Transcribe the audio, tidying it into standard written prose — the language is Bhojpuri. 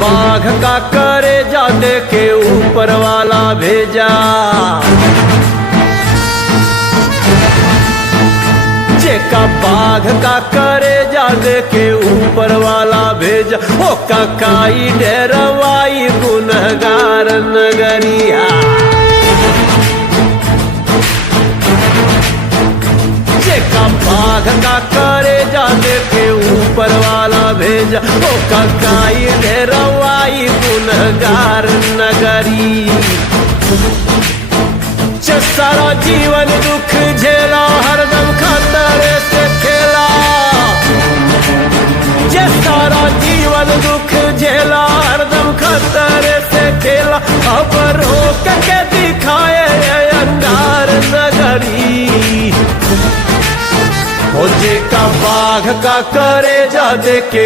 बाघ का करे जा दे के ऊपर वाला भेजा, जेका बाघ का करे जा दे के ऊपर वाला भेजा। ओ ककाई डेरवाई गुनहगार नगरिया, जेका बाघ का करे जा दे के ऊपर वाला भेजा। ओ ककाई डेरवाई गुनहगार नगरी, सारा जीवन दुख झेला हरदम खतरे से खेला, जे सारा जीवन दुख झेला हरदम खतरे से खेला। अब रोक के दिखाए अंगार नगरी, हो जे का बाघ का करे जा दे के